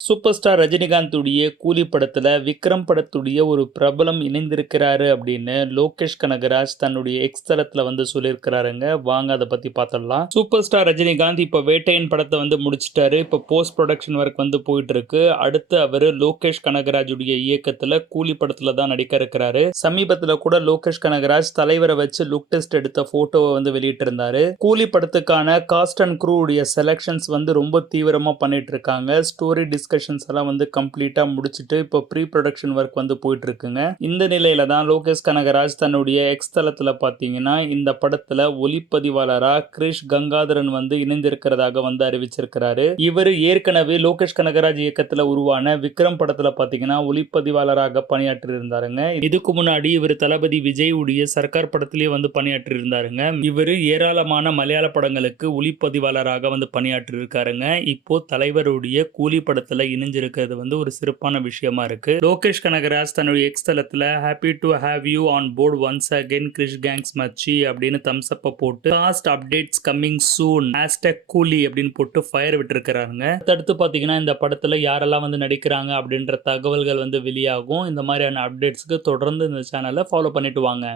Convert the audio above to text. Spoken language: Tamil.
சூப்பர் ஸ்டார் ரஜினிகாந்துடைய கூலி படத்துல விக்ரம் படத்துடைய ஒரு பிரபலம் இணைந்திருக்கிறாரு அப்படின்னு லோகேஷ் கனகராஜ் தன்னுடைய எக்ஸ் தளத்தில் வந்து சொல்லியிருக்கிறாருங்க. வாங்க அதை பத்தி பார்த்துடலாம் சூப்பர் ஸ்டார் ரஜினிகாந்த் இப்போ வேட்டையன் படத்தை வந்து முடிச்சிட்டாரு. இப்போ போஸ்ட் ப்ரொடக்ஷன் ஒர்க் வந்து போயிட்டு இருக்கு அடுத்து அவரு லோகேஷ் கனகராஜுடைய இயக்கத்துல கூலி படத்தில் தான் நடிக்க இருக்கிறாரு. சமீபத்துல கூட லோகேஷ் கனகராஜ் தலைவரை வச்சு லுக் டெஸ்ட் எடுத்த போட்டோவை வந்து வெளியிட்டிருந்தாரு. கூலி படத்துக்கான காஸ்ட் அண்ட் க்ரூ உடைய செலெக்ஷன்ஸ் வந்து ரொம்ப தீவிரமா பண்ணிட்டு இருக்காங்க ஸ்டோரி டிஸ்கஷன்ஸ் எல்லாம் வந்து கம்ப்ளீட்டாக முடிச்சுட்டு இப்போ ப்ரீ ப்ரொடக்ஷன் ஒர்க் வந்து போயிட்டு இருக்குங்க இந்த நிலையில தான் லோகேஷ் கனகராஜ் தன்னுடைய எக்ஸ் தளத்தில் பார்த்தீங்கன்னா இந்த படத்தில் ஒளிப்பதிவாளராக கிரிஷ் கங்காதரன் வந்து இணைந்திருக்கிறதாக வந்து அறிவிச்சிருக்கிறாரு. இவர் ஏற்கனவே லோகேஷ் கனகராஜ் இயக்கத்தில் உருவான விக்ரம் படத்தில் பார்த்தீங்கன்னா ஒளிப்பதிவாளராக பணியாற்றி இருந்தாருங்க இதுக்கு முன்னாடி இவர் தளபதி விஜய் உடைய சர்க்கார் படத்திலேயே வந்து பணியாற்றி இருந்தாருங்க இவர் ஏராளமான மலையாள படங்களுக்கு ஒளிப்பதிவாளராக வந்து பணியாற்றி இருக்காருங்க இப்போ தலைவருடைய கூலி படத்தில் இணைஞ்சிருக்கிறது வந்து ஒரு சிறப்பான விஷயமா இருக்கு. லோகேஷ் கனகராஜ் தன்னுடைய எக்ஸ் தளத்தில் happy to have you on board once again Krish gangs மச்சி அப்படின்னு தம்ஸ் அப்ப போட்டு last updates coming soon hashtag Coolie அப்படின்னு போட்டு ஃபயர் விட்டுருக்கிறாங்க அடுத்து பாத்தீங்கன்னா இந்த படத்துல யாரெல்லாம் வந்து நடிக்கிறாங்க அப்படின்ற தகவல்கள் வந்து வெளியாகும். இந்த மாதிரியான அப்டேட்ஸ்க்கு தொடர்ந்து இந்த சேனலை ஃபாலோ பண்ணிட்டு வாங்க.